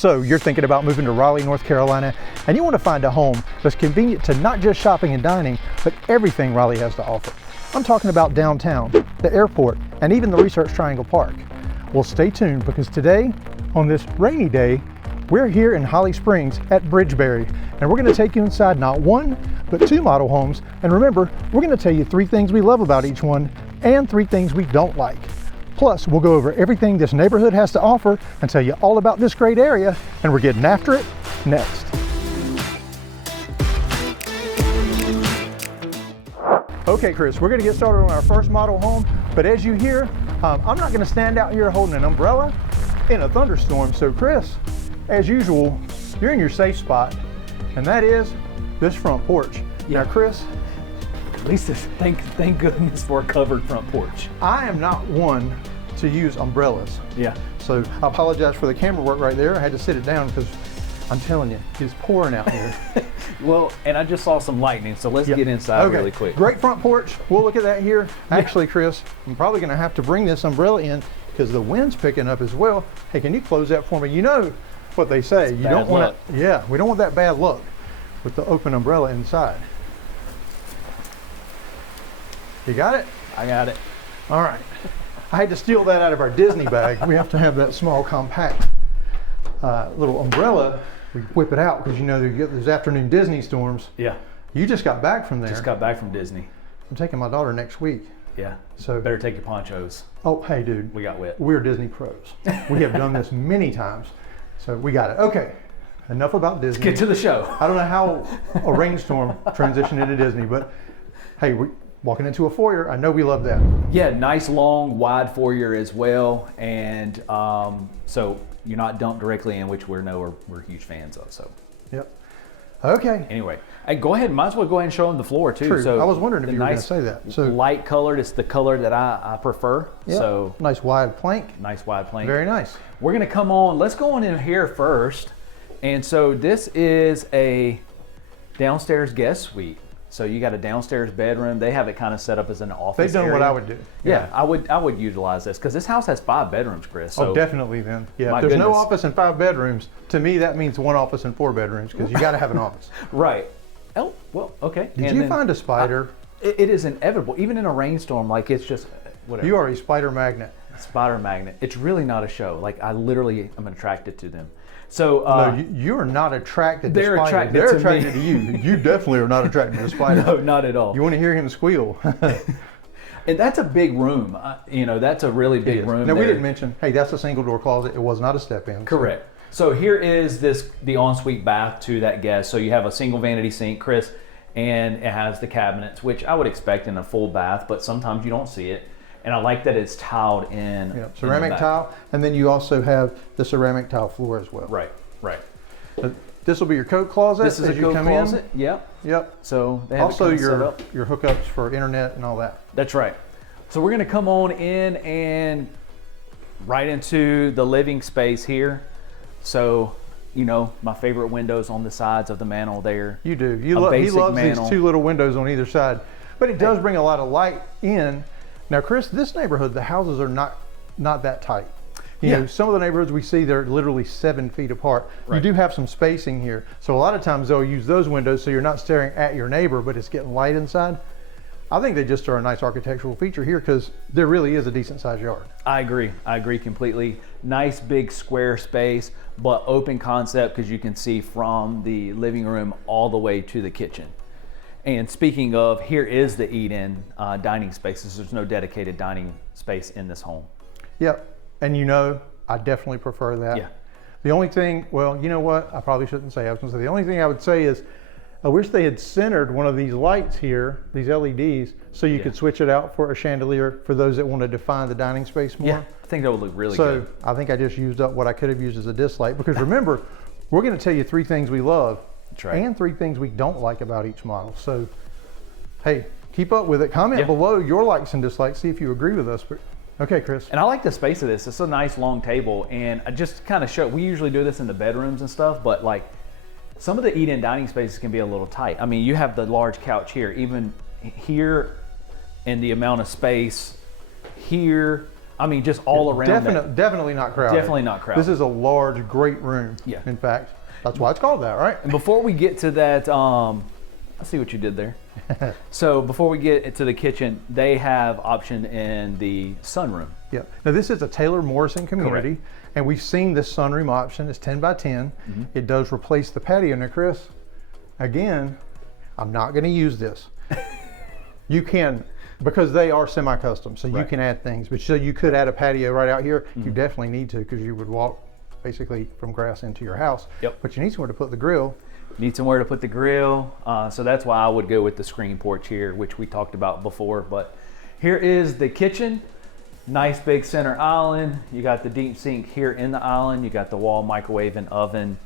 So you're thinking about moving to Raleigh, North Carolina, and you want to find a home that's convenient to not just shopping and dining, but everything Raleigh has to offer. I'm talking about downtown, the airport, and even the Research Triangle Park. Well, stay tuned, because today, on this rainy day, we're here in Holly Springs at Bridgeberry, and we're going to take you inside not one, but two model homes. And remember, we're going to tell you 3 things we love about each one and 3 things we don't like. Plus, we'll go over everything this neighborhood has to offer and tell you all about this great area, and we're getting after it next. Okay, Chris, we're going to get started on our first model home, but as you hear, I'm not going to stand out here holding an umbrella in a thunderstorm. So Chris, as usual, you're in your safe spot, and that is this front porch. Yeah. Now, Chris, at least thank goodness for a covered front porch. I am not one to use umbrellas. Yeah. So I apologize for the camera work right there. I had to sit it down because I'm telling you, it's pouring out here. Well, and I just saw some lightning, so let's get inside really quick. Great front porch. We'll look at that here. Actually, Chris, I'm probably going to have to bring this umbrella in because the wind's picking up as well. Hey, can you close that for me? You know what they say. You don't want it. Yeah, we don't want that bad luck with the open umbrella inside. You got it? I got it. All right. I had to steal that out of our Disney bag. We have to have that small, compact little umbrella. We whip it out because you know you get those afternoon Disney storms. Yeah. You just got back from there. Just got back from Disney. I'm taking my daughter next week. Yeah. So better take your ponchos. Oh, hey, dude. We got wet. We're Disney pros. We have done this many times. So we got it. Okay. Enough about Disney. Let's get to the show. I don't know how a rainstorm transitioned into Disney, but hey, we're walking into a foyer. I know we love that. Yeah, nice, long, wide foyer as well. And so you're not dumped directly in, which we're huge fans of. So. Yep. Okay. Anyway, hey, go ahead. Might as well go ahead and show them the floor too. True. So I was wondering if you were going to say that. So light colored, it's the color that I prefer. Yep. So nice wide plank. Nice wide plank. Very nice. We're going to come on. Let's go on in here first. And so this is a downstairs guest suite. So you got a downstairs bedroom. They have it kind of set up as an office. They've done area. what I would do. Yeah, I would utilize this because this house has 5 bedrooms, Chris. So oh, definitely then. Yeah, if there's no office and 5 bedrooms, to me that means 1 office and 4 bedrooms because you got to have an office. Right. Oh, well, okay. Did you find a spider? It is inevitable. Even in a rainstorm, like it's just whatever. You are a spider magnet. Spider magnet. It's really not a show. Like I literally am attracted to them. So no, you are not attracted to spiders. They're attracted to you. You definitely are not attracted to spiders. No, not at all. You want to hear him squeal. And that's a big room. You know, that's a really big room. Now we didn't mention, hey, that's a single door closet. It was not a step-in. Correct. So here is the ensuite bath to that guest. So you have a single vanity sink, Chris, and it has the cabinets, which I would expect in a full bath, but sometimes you don't see it. And I like that it's tiled in. Yeah, ceramic tile, and then you also have the ceramic tile floor as well. Right, right. This will be your coat closet. This is a coat closet. Yep. Yep. So they have also it set up. your hookups for internet and all that. That's right. So we're going to come on in and right into the living space here. So, you know, my favorite windows on the sides of the mantel there. You do. He loves these 2 little windows on either side, but it does bring a lot of light in. Now, Chris, this neighborhood, the houses are not that tight. You know, some of the neighborhoods we see, they're literally 7 feet apart. Right. You do have some spacing here. So a lot of times they'll use those windows so you're not staring at your neighbor, but it's getting light inside. I think they just are a nice architectural feature here because there really is a decent sized yard. I agree completely. Nice big square space, but open concept because you can see from the living room all the way to the kitchen. And speaking of, here is the eat-in dining spaces. There's no dedicated dining space in this home. Yep, and you know, I definitely prefer that. Yeah. The only thing, well, you know what? I probably shouldn't say. I was gonna say the only thing I would say is I wish they had centered one of these lights here, these LEDs, so you could switch it out for a chandelier for those that want to define the dining space more. Yeah, I think that would look really good. So I think I just used up what I could have used as a disk light because remember, we're going to tell you 3 things we love. That's right. And 3 things we don't like about each model. So, hey, keep up with it. Comment below your likes and dislikes. See if you agree with us. But, okay, Chris. And I like the space of this. It's a nice long table. And I just kind of show, we usually do this in the bedrooms and stuff, but like some of the eat-in dining spaces can be a little tight. I mean, you have the large couch here, even here in the amount of space here. I mean, just all around. Definitely not crowded. Definitely not crowded. This is a large, great room. Yeah. In fact, that's why it's called that, right? And before we get to that, I see what you did there. So before we get to the kitchen, they have option in the sunroom. Yeah. Now this is a Taylor Morrison community, Correct. and we've seen this sunroom option. It's 10 by 10. It does replace the patio. Now, Chris, again, I'm not going to use this. You can, because they are semi-custom, so you can add things. But so you could add a patio right out here. You definitely need to, because you would walk basically from grass into your house. Yep. But you need somewhere to put the grill. Need somewhere to put the grill. So that's why I would go with the screen porch here, which we talked about before. But here is the kitchen. Nice big center island. You got the deep sink here in the island. You got the wall microwave and oven.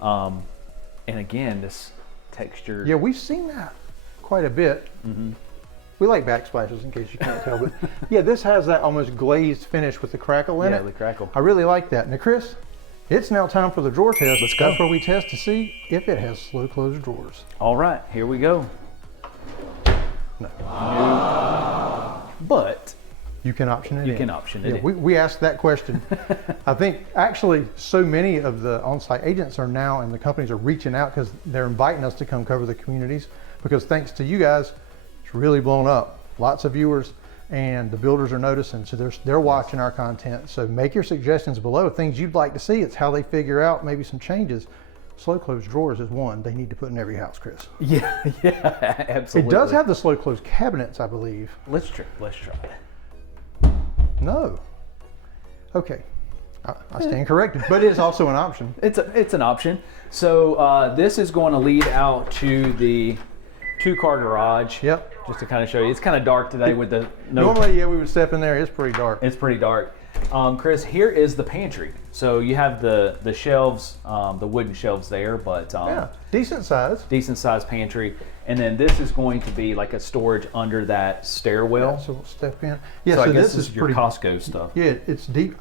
And again, this texture. Yeah, we've seen that quite a bit. We like backsplashes, in case you can't tell, but yeah, this has that almost glazed finish with the crackle in it. Yeah, the crackle. I really like that. Now, Chris, it's now time for the drawer test. Let's go. That's where we test to see if it has slow close drawers. All right, here we go. No. But you can option it in. you can option it Yeah, in. we asked that question. I think actually so many of the on-site agents are now, and the companies are reaching out because they're inviting us to come cover the communities, because thanks to you guys, it's really blown up. Lots of viewers, and the builders are noticing, so they're watching our content. So make your suggestions below, things you'd like to see. It's how they figure out maybe some changes. Slow close drawers is one they need to put in every house, Chris. Yeah, absolutely. It does have the slow close cabinets, I believe. Let's try it. No. Okay. I stand corrected, but it is also an option. It's an option. So this is going to lead out to the 2-car garage. Yep. Just to kind of show you, it's kind of dark today with the Normally, yeah, we would step in there. It's pretty dark. It's pretty dark. Chris, here is the pantry. So you have the shelves, the wooden shelves there, but Yeah, decent size. decent sized pantry. And then this is going to be like a storage under that stairwell. Yeah, so we'll step in. Yeah, so so I guess this is your pretty. Costco stuff. Yeah, it's deep.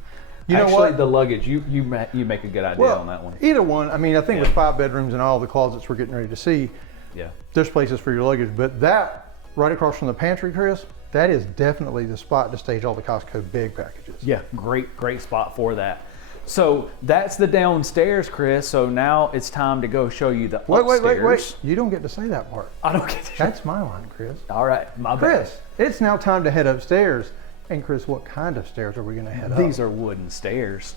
You Actually, know what? the luggage, you make a good idea on that one. Either one. I mean, I think Yeah. with 5 bedrooms and all the closets we're getting ready to see, Yeah. there's places for your luggage. But that right across from the pantry, Chris, that is definitely the spot to stage all the Costco big packages. Yeah, great spot for that. So that's the downstairs, Chris. So now it's time to go show you the upstairs. Wait. You don't get to say that part. I don't get to. That's my line, Chris. All right, my bad. Chris, it's now time to head upstairs. And Chris, what kind of stairs are we going to head up? These are wooden stairs.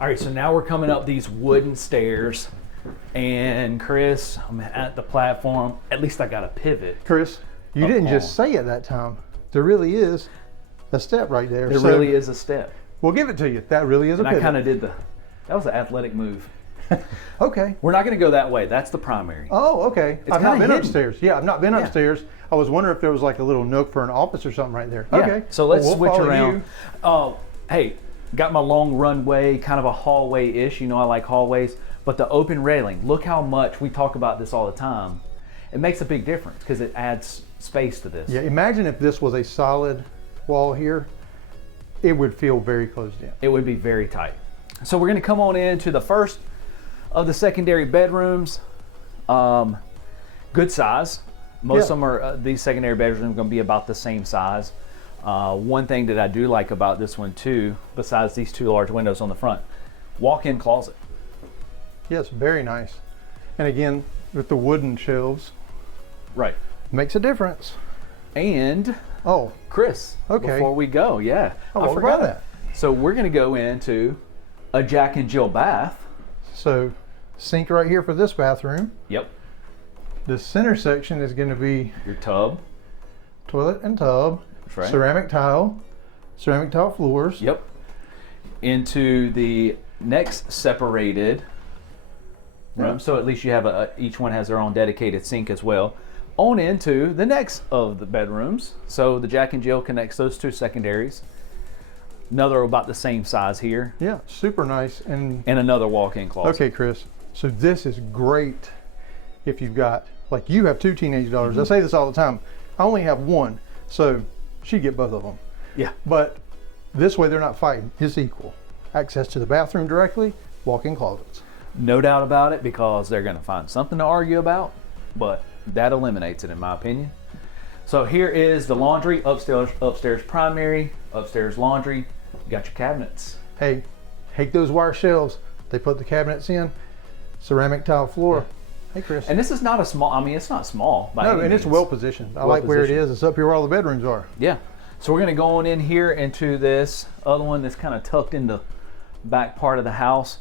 All right, so now we're coming up these wooden stairs. And Chris, I'm at the platform. At least I got a pivot. Chris, you didn't just say it that time. There really is a step right there. There really is a step. We'll give it to you. That really is a And pivot. I kind of did that was an athletic move. Okay. We're not going to go that way. That's the primary. Oh, okay. I've not kinda been hidden. upstairs. Yeah, I've not been Yeah. upstairs. I was wondering if there was like a little nook for an office or something right there. Yeah. Okay. So let's Well, we'll switch follow around. you. Hey, got my long runway, kind of a hallway-ish. You know I like hallways. But the open railing, look how much, we talk about this all the time. It makes a big difference because it adds space to this. Yeah, imagine if this was a solid wall here. It would feel very closed in. It would be very tight. So we're going to come on into the first of the secondary bedrooms. Good size. Most of them are, these secondary bedrooms are going to be about the same size. One thing that I do like about this one too, besides these 2 large windows on the front, walk-in closet. Yes, very nice. And again, with the wooden shelves, Right. makes a difference. And Oh, Chris, Okay. before we go, yeah, Oh, I what forgot about that? So we're going to go into a Jack and Jill bath. so sink right here for this bathroom. Yep. The center section is going to be Your tub. toilet and tub, That's right. ceramic tile floors. Yep. Into the next separated room. Yeah. So at least you have each one has their own dedicated sink as well. On into the next of the bedrooms. So the Jack and Jill connects those 2 secondaries. Another about the same size here. Yeah, super nice. And another walk-in closet. okay, Chris, so this is great if you've got, like you have 2 teenage daughters. I say this all the time. I only have one, so she'd get both of them. Yeah. But this way they're not fighting. It's equal. Access to the bathroom directly, walk-in closets. No doubt about it, because they're going to find something to argue about, but that eliminates it in my opinion. So here is the laundry, upstairs primary, upstairs laundry. You got your cabinets. Hey, hate those wire shelves. They put the cabinets in, ceramic tile floor. Yeah. Hey, Chris. And this is not a small, I mean, it's not small by any and means. it's well positioned. I like where it is. It's up here where all the bedrooms are. Yeah. So we're gonna go on in here into this other one that's kind of tucked in the back part of the house,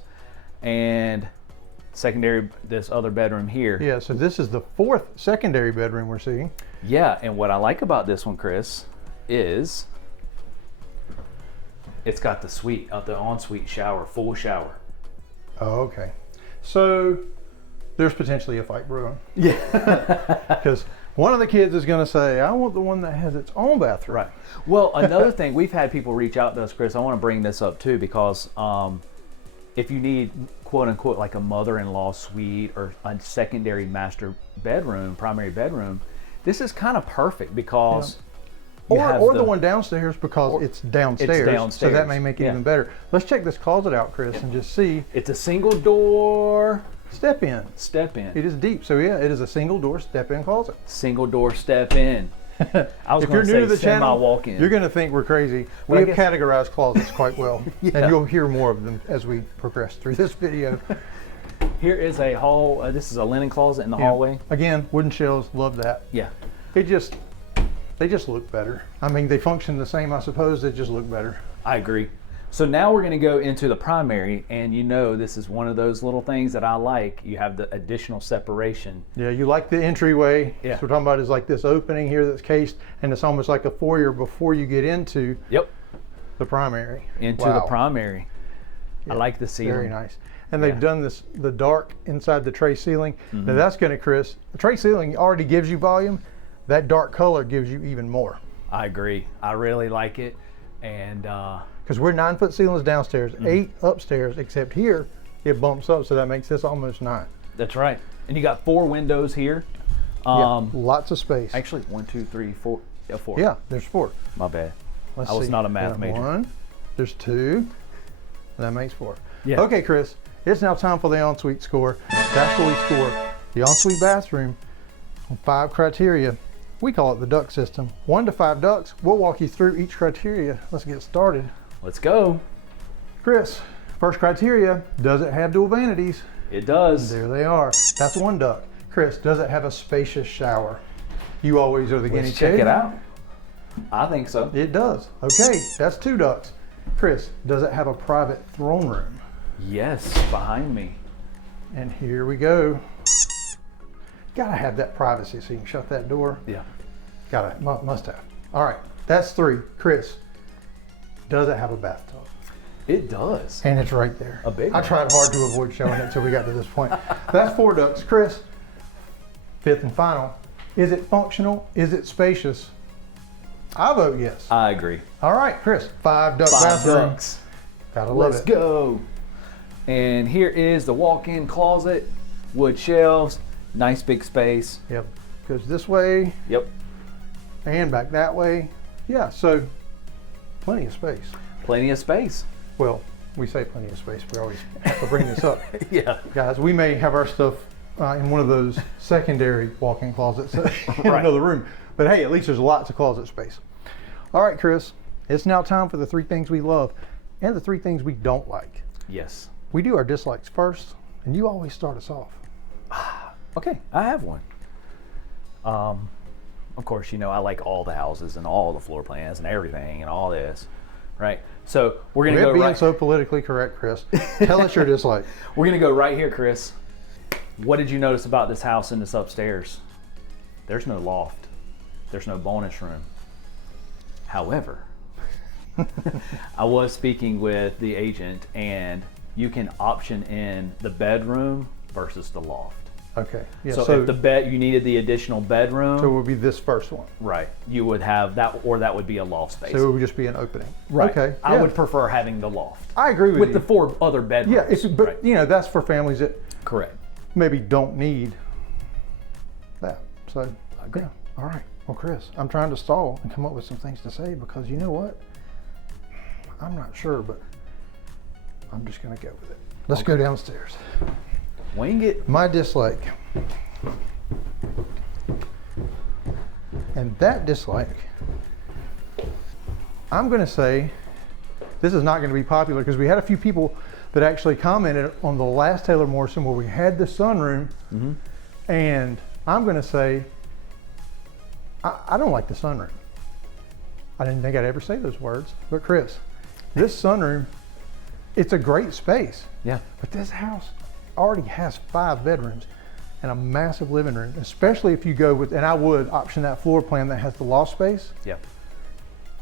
and secondary, this other bedroom here. Yeah, so this is the 4th secondary bedroom we're seeing. Yeah, and what I like about this one, Chris, is it's got the suite, the ensuite shower, full shower. Oh, okay. So there's potentially a fight brewing. Yeah. Because one of the kids is going to say, I want the one that has its own bathroom. Right. Well, another thing, we've had people reach out to us, Chris. I want to bring this up too, because if you need, quote unquote, like a mother-in-law suite or a secondary master bedroom, primary bedroom, this is kind of perfect because or the one downstairs because it's downstairs. So that may make it even better. Let's check this closet out, Chris, and just see. It's a single door step in. It is deep. So yeah, it is a single door step in closet. Single door step in. If you're new to the channel, walk-in. You're going to think we're crazy. We have categorized closets quite well, and you'll hear more of them as we progress through this video. Here is a hall. This is a linen closet in the hallway. Again, wooden shelves. Love that. Yeah. They just look better. I mean, they function the same, I suppose. They just look better. I agree. So now we're going to go into the primary, and you know this is one of those little things that I like. You have the additional separation. Yeah, you like the entryway. Yeah. So we're talking about is like this opening here that's cased, and it's almost like a foyer before you get into the primary. The primary. Yeah. I like the ceiling. Very nice. And they've done this, the dark inside the tray ceiling. Now that's going to, Chris, the tray ceiling already gives you volume. That dark color gives you even more. I agree. I really like it. And because we're 9-foot ceilings downstairs, 8 upstairs, except here it bumps up, so that makes this almost 9. That's right. And you got 4 windows here. Lots of space. Actually, 1, 2, 3, 4. Yeah, 4. Yeah, there's 4. My bad. I was not a math major. 1, there's 2, that makes 4. Yeah. Okay, Chris, it's now time for the ensuite score. That's where we score the ensuite bathroom on 5 criteria. We call it the duct system. 1 to 5 ducts. We'll walk you through each criteria. Let's get started. Let's go. Chris, first criteria, does it have dual vanities? It does. There they are. That's 1 duct. Chris, does it have a spacious shower? You always are the guinea pig. Check it out. I think so. It does. Okay, that's 2 ducts. Chris, does it have a private throne room? Yes, behind me. And here we go. Gotta have that privacy so you can shut that door. Yeah. Must have. All right, that's 3. Chris, does it have a bathtub? It does. And it's right there. A big one. I tried hard to avoid showing it until we got to this point. That's 4 ducts. Chris, 5th and final. Is it functional? Is it spacious? I vote yes. I agree. All right, Chris, 5 duct 5 bathroom. ducts. Gotta love it. Let's go. And here is the walk-in closet, wood shelves, nice big space. Yep. Goes this way. Yep. And back that way. Yeah, so plenty of space. Plenty of space. Well, we say plenty of space. We always have to bring this up. Yeah. Guys, we may have our stuff in one of those secondary walk-in closets in another room. But hey, at least there's lots of closet space. All right, Chris, it's now time for the 3 things we love and the 3 things we don't like. Yes. We do our dislikes first, and you always start us off. Okay, I have one. Of course, you know, I like all the houses and all the floor plans and everything and all this, right? So we're going to go being so politically correct, Chris. Tell us your dislike. We're going to go right here, Chris. What did you notice about this house and this upstairs? There's no loft. There's no bonus room. However, I was speaking with the agent, and you can option in the bedroom versus the loft. Okay. Yeah, so if the bed, you needed the additional bedroom. So it would be this first one. Right. You would have that, or that would be a loft space. So it would just be an opening. Right. Okay. I would prefer having the loft. I agree with you. With the 4 other bedrooms. Yeah, but you know, that's for families that correct. Maybe don't need that. So I agree. Yeah. All right. Well, Chris, I'm trying to stall and come up with some things to say because you know what? I'm not sure, but I'm just going to go with it. Let's go downstairs. Wing it. My dislike. And that dislike, I'm gonna say, this is not gonna be popular because we had a few people that actually commented on the last Taylor Morrison where we had the sunroom, and I'm gonna say, I don't like the sunroom. I didn't think I'd ever say those words, but Chris, this sunroom, it's a great space. Yeah. But this house already has 5 bedrooms and a massive living room, especially if you go with, and I would option that floor plan that has the loft space. Yeah.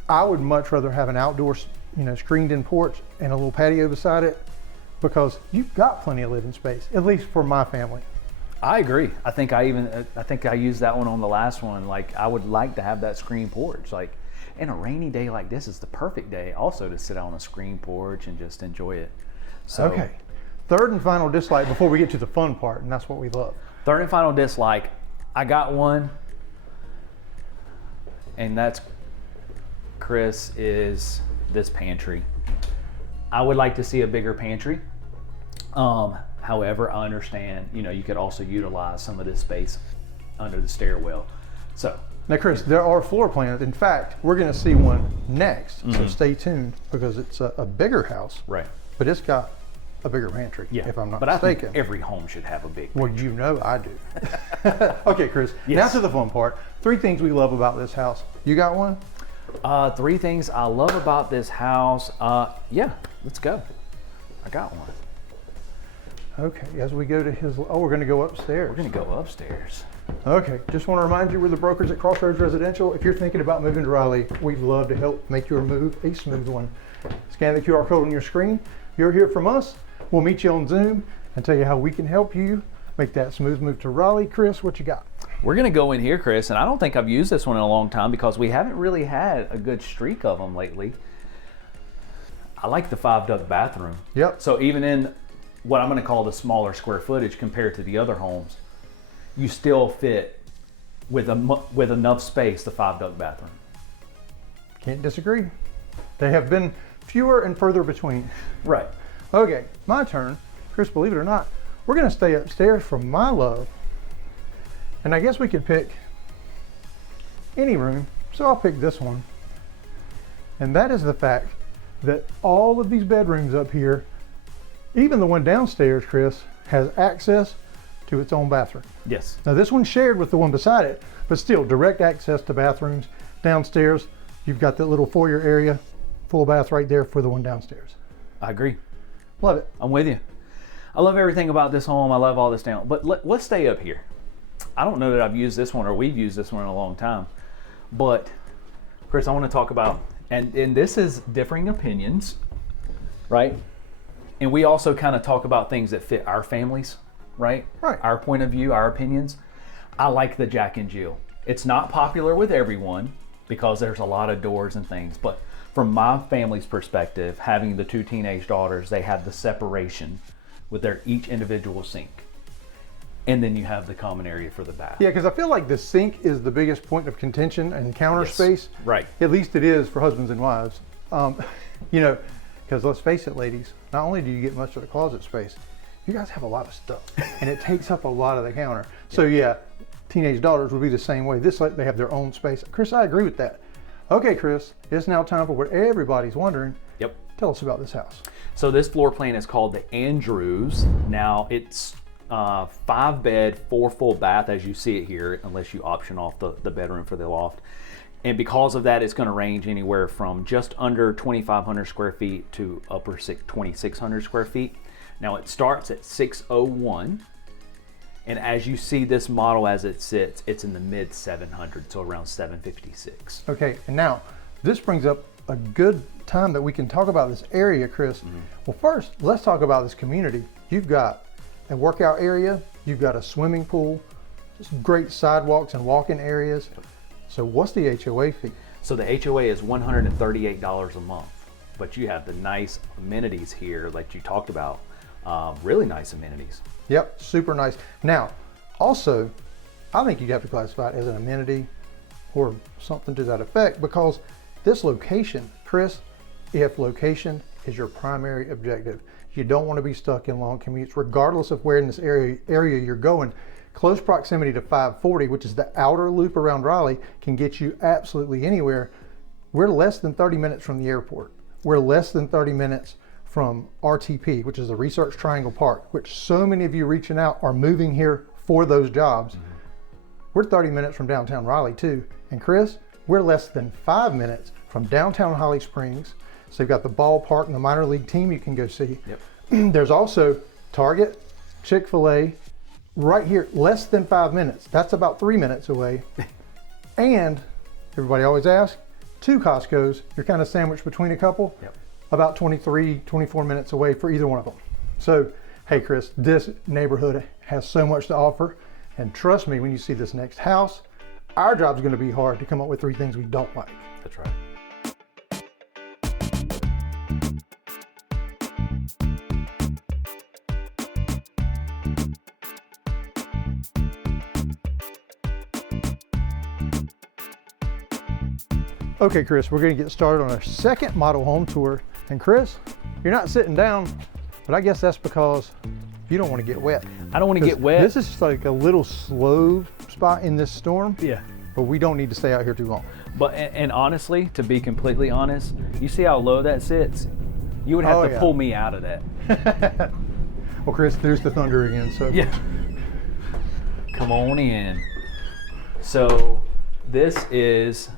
I would much rather have an outdoor, screened in porch and a little patio beside it, because you've got plenty of living space, at least for my family. I agree. I think I used that one on the last one. Like, I would like to have that screen porch. Like, in a rainy day like this is the perfect day also to sit out on a screen porch and just enjoy it. So, okay. Third and final dislike before we get to the fun part, and that's what we love. Third and final dislike, I got one, and that's, Chris, is this pantry. I would like to see a bigger pantry. However, I understand, you could also utilize some of this space under the stairwell. So now, Chris, there are floor plans. In fact, we're going to see one next, so stay tuned, because it's a bigger house, right, but it's got a bigger pantry, if I'm not but mistaken. I think every home should have a big pantry. Well, you know I do. Okay, Chris, now to the fun part. 3 things we love about this house. You got one? 3 things I love about this house. Yeah, let's go. I got one. Okay, as we go to his, we're going to go upstairs. We're going to go upstairs. Okay, just want to remind you, we're the brokers at Crossroads Residential. If you're thinking about moving to Raleigh, we'd love to help make your move a smooth one. Scan the QR code on your screen. You'll hear from us. We'll meet you on Zoom and tell you how we can help you make that smooth move to Raleigh. Chris, what you got? We're going to go in here, Chris, and I don't think I've used this one in a long time because we haven't really had a good streak of them lately. I like the 5-duct bathroom. Yep. So even in what I'm going to call the smaller square footage compared to the other homes, you still fit with enough space, the 5-duct bathroom. Can't disagree. They have been fewer and further between. Right. Okay, my turn. Chris, believe it or not, we're going to stay upstairs for my love. And I guess we could pick any room, so I'll pick this one. And that is the fact that all of these bedrooms up here, even the one downstairs, Chris, has access to its own bathroom. Yes. Now this one's shared with the one beside it, but still direct access to bathrooms. Downstairs, you've got that little foyer area, full bath right there for the one downstairs. I agree. Love it. I'm with you. I love everything about this home. I love all this down. But let's stay up here. I don't know that I've used this one or we've used this one in a long time. But, Chris, I want to talk about, and this is differing opinions, right? And we also kind of talk about things that fit our families, right? Right. Our point of view, our opinions. I like the Jack and Jill. It's not popular with everyone because there's a lot of doors and things. But from my family's perspective, having the 2 teenage daughters, they have the separation with their each individual sink. And then you have the common area for the bath. Yeah, because I feel like the sink is the biggest point of contention and counter space. Right. At least it is for husbands and wives. Because let's face it, ladies, not only do you get much of the closet space, you guys have a lot of stuff and it takes up a lot of the counter. So yeah, teenage daughters would be the same way. This, like, they have their own space. Chris, I agree with that. Okay, Chris, it's now time for what everybody's wondering. Yep. Tell us about this house. So this floor plan is called the Andrews. Now it's 5-bed, 4 full bath as you see it here, unless you option off the bedroom for the loft. And because of that, it's going to range anywhere from just under 2,500 square feet to upper 2,600 square feet. Now it starts at 601. And as you see this model as it sits, it's in the mid 700s, so around 756. Okay, and now this brings up a good time that we can talk about this area, Chris. Well, first, let's talk about this community. You've got a workout area, you've got a swimming pool, just great sidewalks and walk-in areas. So what's the HOA fee? So the HOA is $138 a month, but you have the nice amenities here that you talked about, really nice amenities. Yep, super nice. Now, also, I think you'd have to classify it as an amenity or something to that effect, because this location, Chris, if location is your primary objective, you don't want to be stuck in long commutes, regardless of where in this area you're going. close proximity to 540, which is the outer loop around Raleigh, can get you absolutely anywhere. We're less than 30 minutes from the airport. We're less than 30 minutes from RTP, which is the Research Triangle Park, which so many of you reaching out are moving here for those jobs. We're 30 minutes from downtown Raleigh too. And Chris, we're less than 5 minutes from downtown Holly Springs. So you've got the ballpark and the minor league team you can go see. Yep. There's also Target, Chick-fil-A, right here, less than 5 minutes. That's about 3 minutes away. And everybody always asks, 2 Costco's, you're kind of sandwiched between a couple, Yep. about 23, 24 minutes away for either one of them. So, hey Chris, this neighborhood has so much to offer. And trust me, when you see this next house, our job's gonna be hard to come up with 3 things we don't like. That's right. Okay, Chris, we're gonna get started on our second model home tour. And Chris, you're not sitting down, but I guess that's because you don't want to get wet. I don't want to get wet. This is just like a little slow spot in this storm. Yeah. But we don't need to stay out here too long. But and honestly, to be completely honest, you see how low that sits? You would have to pull me out of that. Well, Chris, there's the thunder again. So Yeah. Come on in. So this is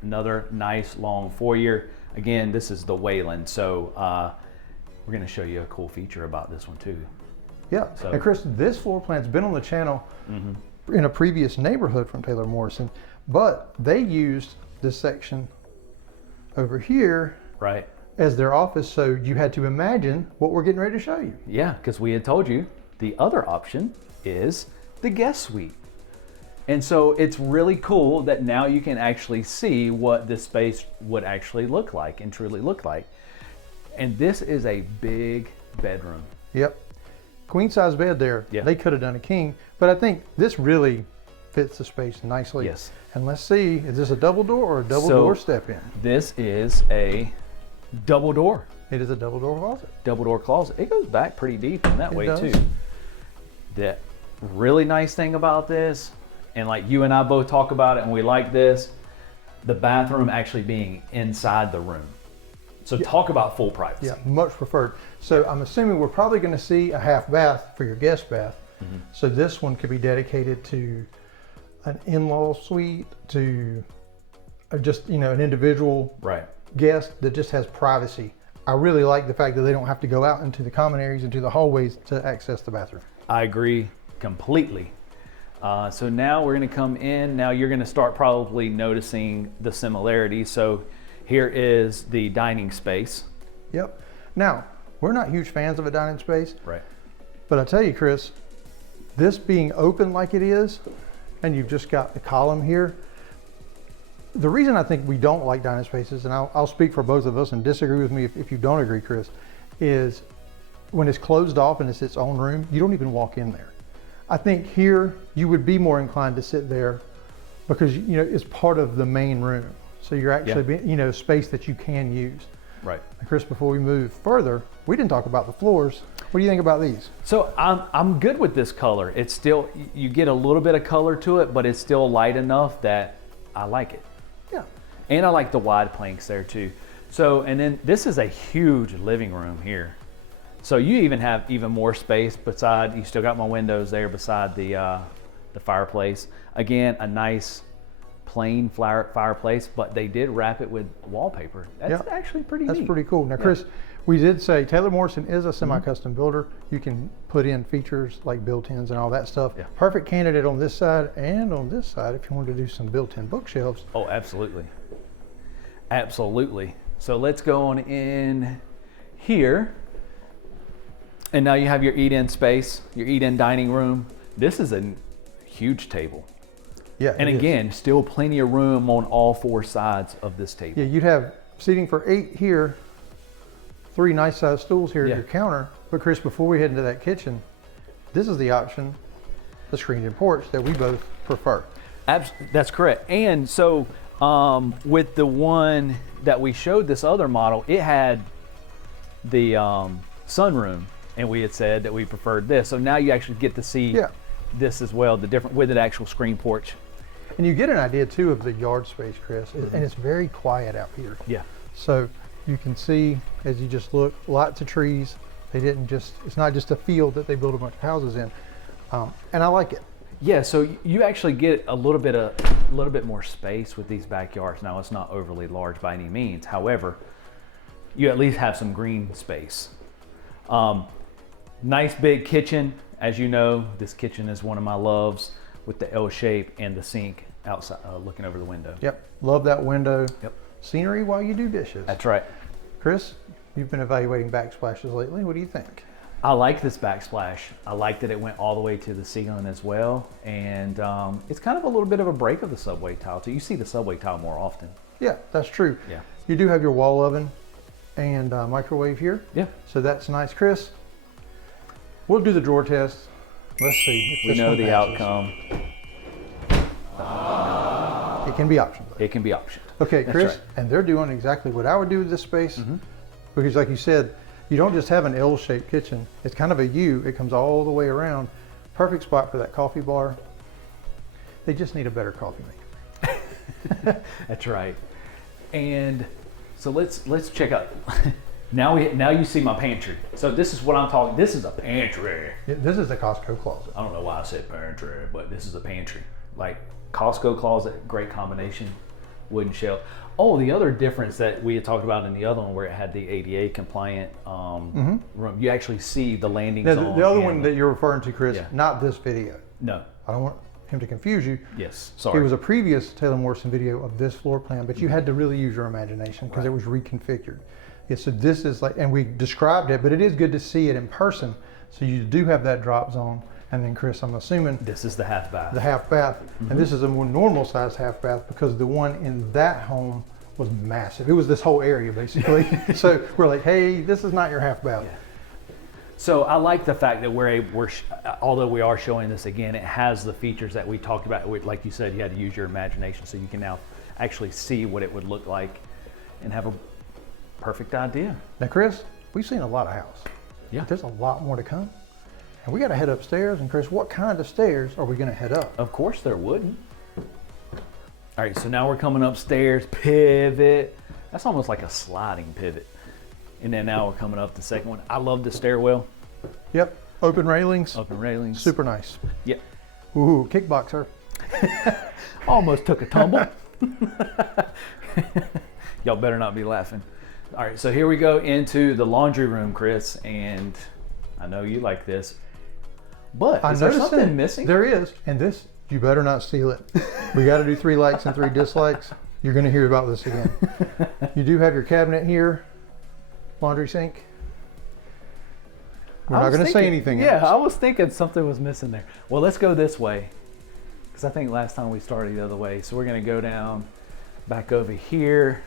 another nice long foyer. Again, this is the Wayland. So we're going to show you a cool feature about this one too. Yeah. So- And Chris, this floor plan's been on the channel in a previous neighborhood from Taylor Morrison, but they used this section over here Right. as their office. So you had to imagine what we're getting ready to show you. Yeah, because we had told you the other option is the guest suite. And so it's really cool that now you can actually see what this space would actually look like and truly look like. And this is a big bedroom. Yep. Queen size bed there. Yeah. They could have done a king, but I think this really fits the space nicely. Yes. And let's see, is this a double door or a double So- door step in? This is a double door closet. It goes back pretty deep in that It way does. too. The really nice thing about this, and like you and I both talk about it and we like this, the bathroom actually being inside the room. So talk about full privacy. Yeah, much preferred. So I'm assuming we're probably going to see a half bath for your guest bath. So this one could be dedicated to an in-law suite, to just, you know, an individual Right. guest that just has privacy. I really like the fact that they don't have to go out into the common areas, into the hallways to access the bathroom. I agree completely. So now we're going to come in. Now you're going to start probably noticing the similarities. So here is the dining space. Yep. Now, we're not huge fans of a dining space, Right. but I tell you, Chris, this being open like it is, and you've just got the column here, the reason I think we don't like dining spaces, and I'll speak for both of us and disagree with me if you don't agree, Chris, is when it's closed off and it's its own room, you don't even walk in there. I think here you would be more inclined to sit there because, you know, it's part of the main room. So you're actually, being, you know, space that you can use. Right. And Chris, before we move further, we didn't talk about the floors. What do you think about these? So I'm good with this color. It's still, you get a little bit of color to it, but it's still light enough that I like it. Yeah. And I like the wide planks there too. So, and then this is a huge living room here. So you even have even more space beside, you still got my windows there beside the fireplace. Again, a nice plain fireplace, but they did wrap it with wallpaper. That's actually pretty neat. That's pretty cool. Now, Chris, we did say Taylor Morrison is a semi-custom builder. You can put in features like built-ins and all that stuff. Yeah. Perfect candidate on this side and on this side if you wanted to do some built-in bookshelves. Oh, absolutely. Absolutely. So let's go on in here. And now you have your eat-in space, your eat-in dining room. This is a huge table. Yeah. And it is. again, still plenty of room on all 4 sides of this table. Yeah, you'd have seating for 8 here, 3 nice sized stools here Yeah. at your counter. But Chris, before we head into that kitchen, this is the option, the screened-in porch that we both prefer. That's correct. And so with the one that we showed, this other model, it had the sunroom, and we had said that we preferred this. So now you actually get to see this as well, the different with an actual screen porch. And you get an idea too of the yard space, Chris, and it's very quiet out here. Yeah. So you can see as you just look, lots of trees. They didn't just, it's not just a field that they built a bunch of houses in. And I like it. Yeah, so you actually get a little bit more space with these backyards. Now it's not overly large by any means. However, you at least have some green space. Nice big kitchen. As you know, this kitchen is one of my loves with the L shape and the sink outside looking over the window. Yep, love that window. Yep. Scenery while you do dishes. That's right. Chris, you've been evaluating backsplashes lately. What do you think? I like this backsplash. I like that it went all the way to the ceiling as well. And it's kind of a little bit of a break of the subway tile too. You see the subway tile more often. Yeah, that's true. Yeah. You do have your wall oven and microwave here. Yeah. So that's nice. Chris, we'll do the drawer test. Let's see. If We know the outcome. It can be optioned. It can be optioned. Okay, That's Chris, right. and they're doing exactly what I would do with this space. Because like you said, you don't just have an L-shaped kitchen. It's kind of a U. It comes all the way around. Perfect spot for that coffee bar. They just need a better coffee maker. That's right. And so let's check out. Now you see my pantry. So this is what I'm talking. This is a pantry. This is the Costco closet. I don't know why I said pantry, but this is a pantry. Like Costco closet, great combination, wooden shelf. Oh, the other difference that we had talked about in the other one where it had the ADA compliant room, you actually see the landing Now, zone. the other one that you're referring to, Chris, Yeah. not this video. No. I don't want him to confuse you. Yes. Sorry. It was a previous Taylor Morrison video of this floor plan, but you had to really use your imagination because it was reconfigured. Yeah, so this is like, and we described it, but it is good to see it in person. So you do have that drop zone. And then Chris, I'm assuming This is the half bath. the half bath. And this is a more normal sized half bath because the one in that home was massive. It was this whole area basically. So we're like, hey, this is not your half bath. So I like the fact that although we are showing this again, it has the features that we talked about. Like you said, you had to use your imagination, so you can now actually see what it would look like and have a perfect idea. Now, Chris, we've seen a lot of house. Yeah. There's a lot more to come. And we got to head upstairs. And Chris, what kind of stairs are we going to head up? Of course there wouldn't. All right, so now we're coming upstairs, pivot. That's almost like a sliding pivot. And then now we're coming up the second one. I love the stairwell. Yep. Open railings. Open railings. Super nice. Yeah. Ooh, kickboxer. Almost took a tumble. Y'all better not be laughing. All right, so here we go into the laundry room, Chris, and I know you like this, but is there something missing? There is, and this, you better not steal it. We got to do 3 likes and 3 dislikes. You're going to hear about this again. You do have your cabinet here, laundry sink. We're not going to say anything else. Yeah, I was thinking something was missing there. Well, let's go this way, because I think last time we started the other way. So we're going to go down, back over here,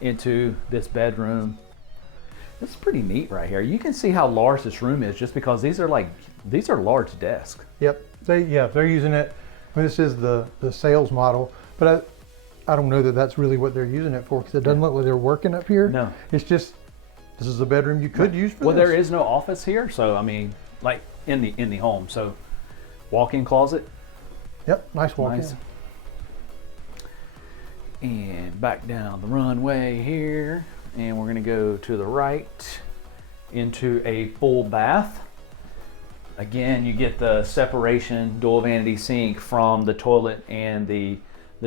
into this bedroom. This is pretty neat right here. You can see how large this room is just because these are large desks. Yep. They're using it. I mean, this is the sales model, but I don't know that that's really what they're using it for because it doesn't look like they're working up here. No. It's just, this is a bedroom you could use for Well, this. there is no office here, so I mean, like in the home. So walk-in closet. Yep, nice walk-in. Nice. And back down the runway here, and we're gonna go to the right into a full bath. Again, you get the separation dual vanity sink from the toilet and the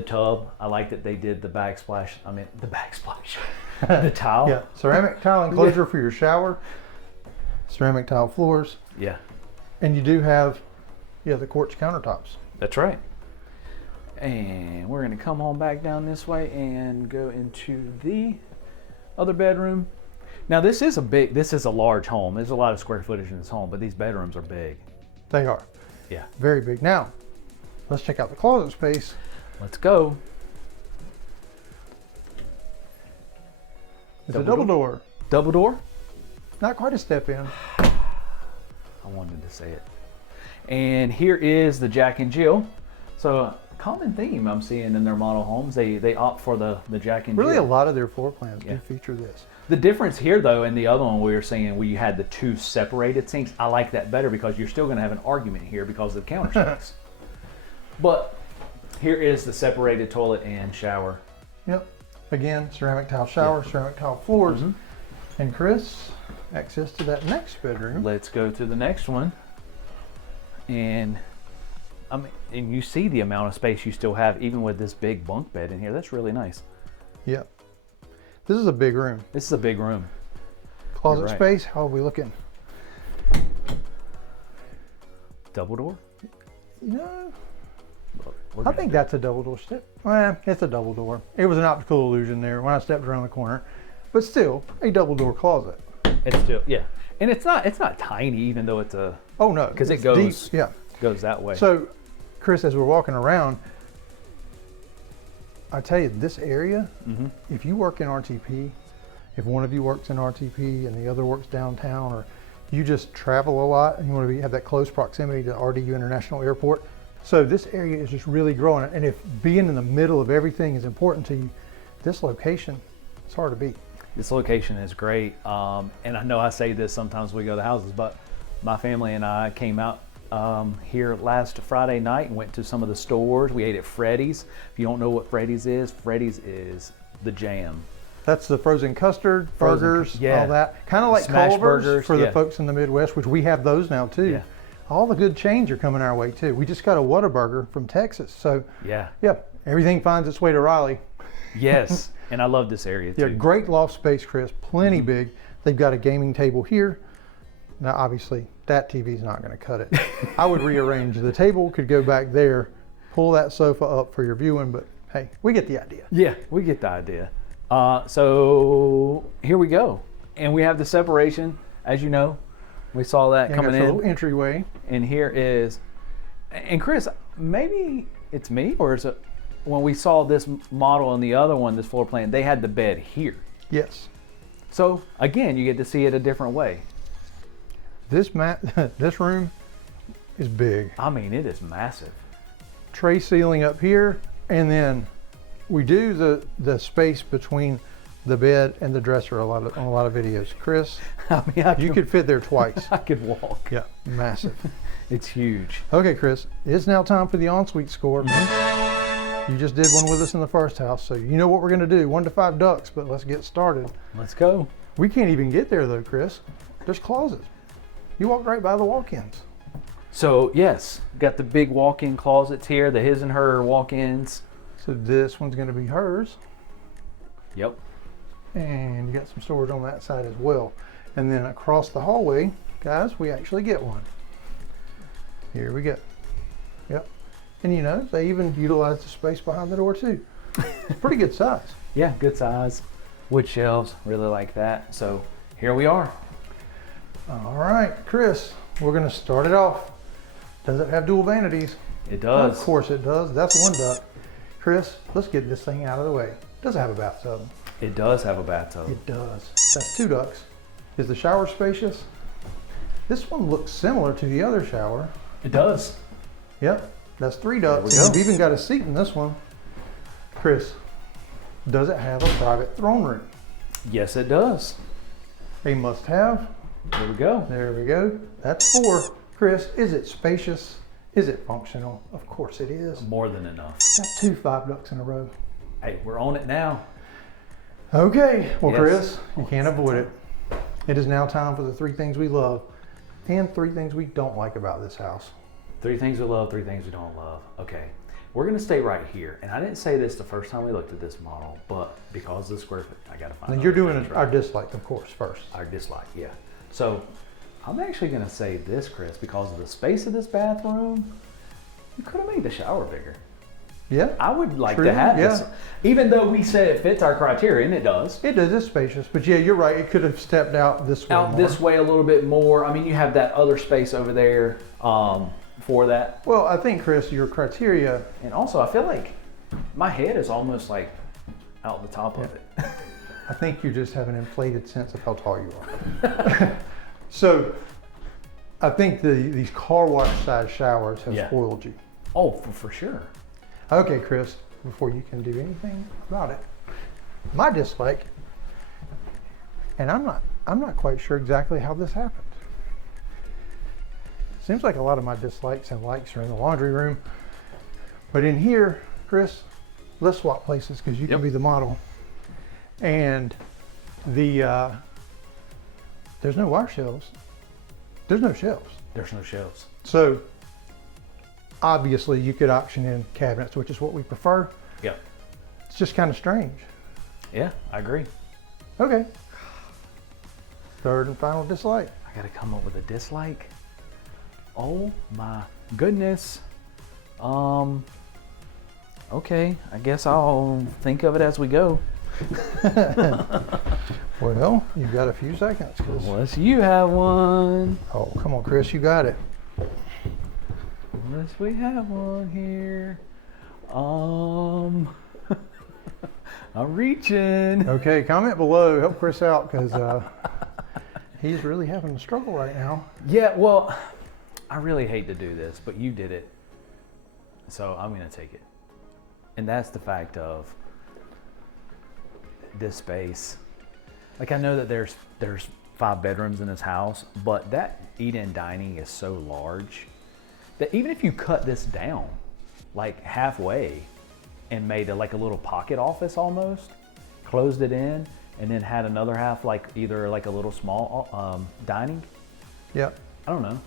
tub. I like that they did the backsplash. I mean, the backsplash, the tile. Yeah, ceramic tile enclosure for your shower, ceramic tile floors, Yeah, and you do have, the quartz countertops. that's right. And we're gonna come on back down this way and go into the other bedroom. Now this is a large home. There's a lot of square footage in this home, but these bedrooms are big. They are Yeah. very big. Now, let's check out the closet space. Let's go. It's a double door. Double door? Not quite a step in. I wanted to say it. And here is the Jack and Jill. So common theme I'm seeing in their model homes. They opt for the Jack and Jill. Really, a lot of their floor plans do feature this. The difference here, though, in the other one we were saying where you had the two separated sinks, I like that better because you're still going to have an argument here because of the counter sinks. But here is the separated toilet and shower. Yep. Again, ceramic tile shower, ceramic tile floors. And Chris, access to that next bedroom. Let's go to the next one. And I mean, and you see the amount of space you still have even with this big bunk bed in here. That's really nice. Yep. This is a big room. This is a big room. Closet space, how are we looking? Double door? You know, I think that's a double door step. Well, it's a double door. It was an optical illusion there when I stepped around the corner, but still a double door closet. It's still, yeah. And it's not tiny, even though it's a, oh no, because it goes, deep. Yeah, goes that way. So Chris, as we're walking around, I tell you, this area, if you work in RTP, if one of you works in RTP and the other works downtown, or you just travel a lot and you want to have that close proximity to RDU International Airport. So this area is just really growing. And if being in the middle of everything is important to you, this location, it's hard to beat. This location is great. And I know I say this sometimes when we go to houses, but my family and I came out here last Friday night and went to some of the stores. We ate at Freddy's. If you don't know what Freddy's is the jam. That's the frozen custard, burgers, all that. Kind of like Smash Culver's burgers, for the folks in the Midwest, which we have those now too. Yeah. All the good chains are coming our way too. We just got a Whataburger from Texas. So yeah, everything finds its way to Raleigh. Yes, and I love this area too. Yeah, great loft space, Chris, plenty big. They've got a gaming table here. Now, obviously, that TV's not going to cut it. I would rearrange. The table could go back there, pull that sofa up for your viewing, but hey, we get the idea. Yeah, we get the idea. So here we go. And we have the separation, as you know. We saw that coming in. A little entryway. And here is, and Chris, maybe it's me, or is it when we saw this model and the other one, this floor plan, they had the bed here. Yes. So again, you get to see it a different way. This room is big. I mean, it is massive. Tray ceiling up here, and then we do the space between the bed and the dresser on a lot of videos. Chris, I mean, you could fit there twice. I could walk. Yeah, massive. It's huge. Okay, Chris, it's now time for the ensuite score. You just did one with us in the first house, so you know what we're going to do. 1 to 5 ducks, but let's get started. Let's go. We can't even get there though, Chris. There's closets. You walked right by the walk-ins. So yes, got the big walk-in closets here, the his and her walk-ins. So this one's going to be hers. Yep. And you got some storage on that side as well. And then across the hallway, guys, we actually get one. Here we go. Yep. And you know, they even utilize the space behind the door too. Pretty good size. Yeah, good size. Wood shelves, really like that. So here we are. All right, Chris, we're going to start it off. Does it have dual vanities? It does. Of course it does. That's one duct. Chris, let's get this thing out of the way. Does it have a bathtub? It does have a bathtub. It does. That's 2 ducts. Is the shower spacious? This one looks similar to the other shower. It does. Yep, that's 3 ducts. There we And we've even got a seat in this one. Chris, does it have a private throne room? Yes, it does. A must have. There we go. There we go. That's 4. Chris, is it spacious? Is it functional? Of course it is. More than enough. That's 2 5 ducts in a row. Hey, we're on it now. Okay, well, Yes. Chris, you can't avoid it. It is now time for the 3 things we love and 3 things we don't like about this house. 3 things we love, 3 things we don't love. Okay, we're gonna stay right here. And I didn't say this the first time we looked at this model, but because of the square foot, I gotta find And out. you're doing our dislike, of course, first. Our dislike, yeah. So I'm actually gonna say this, Chris, because of the space of this bathroom, you could have made the shower bigger. Yeah. I would like True, to have yeah. this. Even though we said it fits our criteria, and it does. It does, it's spacious, but yeah, you're right. It could have stepped out this way Out more. this way a little bit more. I mean, you have that other space over there for that. Well, I think, Chris, your criteria, And also, I feel like my head is almost like out the top of it. I think you just have an inflated sense of how tall you are. So, I think these car wash size showers have Yeah. spoiled you. Oh, for sure. Okay, Chris, before you can do anything about it, my dislike, and I'm not quite sure exactly how this happened. Seems like a lot of my dislikes and likes are in the laundry room, but in here, Chris, let's swap places because you can be the model. And the there's no wire shelves. There's no shelves. There's no shelves. So obviously you could option in cabinets, which is what we prefer. Yep. It's just kind of strange. Yeah, I agree. Okay. Third and final dislike. I gotta come up with a dislike. Oh my goodness. Okay, I guess I'll think of it as we go. Well, you've got a few seconds. Unless you have one. Oh, come on, Chris, you got it. Unless we have one here. I'm reaching. Okay, comment below. Help Chris out because he's really having a struggle right now. Yeah, well, I really hate to do this, but you did it. So I'm going to take it. And that's the fact of this space. Like, I know that there's 5 bedrooms in this house, but that eat-in dining is so large that even if you cut this down like halfway and made like a little pocket office almost, closed it in, and then had another half like either like a little small dining. Yep. I don't know.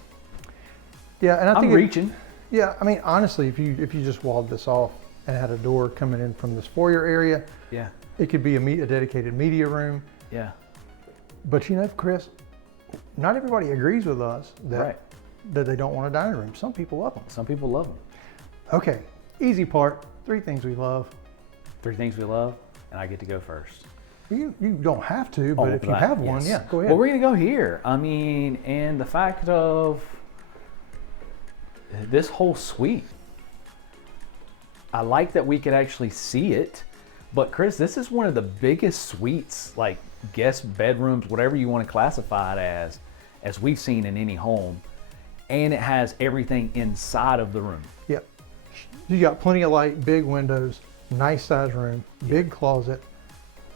Yeah, and I think I'm reaching. Yeah, I mean, honestly, if you just walled this off and had a door coming in from this foyer area, Yeah. it could be a dedicated media room. Yeah. But you know, Chris, not everybody agrees with us that Right. that they don't want a dining room. Some people love them. Some people love them. Okay, easy part. 3 things we love. 3 things we love, and I get to go first. You don't have to, but Oh, if you have one, yes. yeah, go ahead. Well, we're gonna go here. I mean, and the fact of this whole suite, I like that we could actually see it. But Chris, this is one of the biggest suites, like guest bedrooms, whatever you want to classify it as we've seen in any home. And it has everything inside of the room. Yep. You got plenty of light, big windows, nice size room, big closet,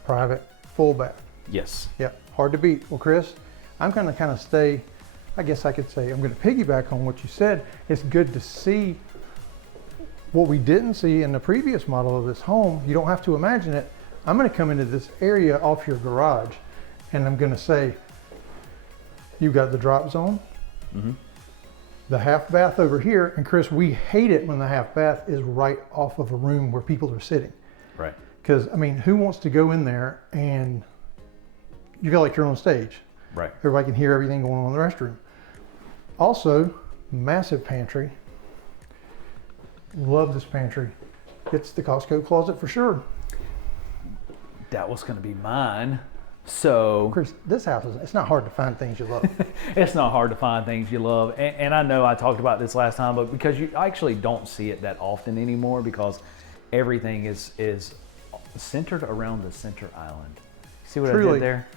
private, full bath. Yes. Yep, hard to beat. Well, Chris, I'm gonna kind of stay, I guess I could say, I'm gonna piggyback on what you said. It's good to see what we didn't see in the previous model of this home. You don't have to imagine it. I'm gonna come into this area off your garage and I'm gonna say, you've got the drop zone, the half bath over here, and Chris, we hate it when the half bath is right off of a room where people are sitting. Right. Because, I mean, who wants to go in there and you feel like you're on stage? Right. Everybody can hear everything going on in the restroom. Also, massive pantry. Love this pantry. It's the Costco closet for sure. That was gonna be mine. So Chris, this house it's not hard to find things you love. it's not hard to find things you love. And I know I talked about this last time, but because you actually don't see it that often anymore because everything is centered around the center island. See what I Truly. did there?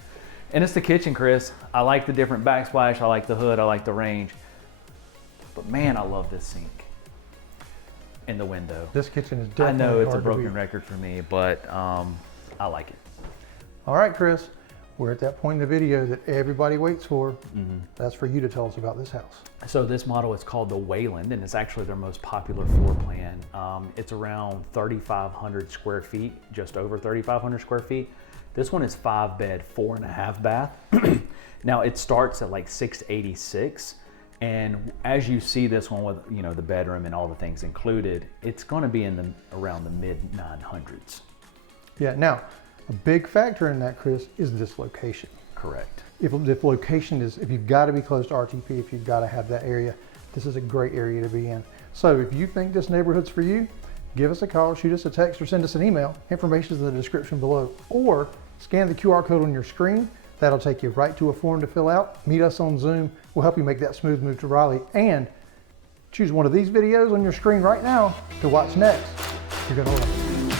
And it's the kitchen, Chris. I like the different backsplash. I like the hood. I like the range. But man, I love this sink and the window. This kitchen is I definitely know it's a hard to broken beat. record for me, but I like it. All right, Chris, we're at that point in the video that everybody waits for. That's for you to tell us about this house. So this model is called the Wayland, and it's actually their most popular floor plan. It's around 3,500 square feet, just over 3,500 square feet. This one is 5 bed, 4.5 bath. Now it starts at like 686, and as you see this one with the bedroom and all the things included, it's going to be in around the mid 900s. Yeah. Now, a big factor in that, Chris, is this location. Correct. If location is, if you've got to be close to RTP, if you've got to have that area, this is a great area to be in. So if you think this neighborhood's for you, give us a call, shoot us a text, or send us an email. Information is in the description below. Or scan the QR code on your screen. That'll take you right to a form to fill out. Meet us on Zoom. We'll help you make that smooth move to Raleigh. And choose one of these videos on your screen right now to watch next. You're going to love it.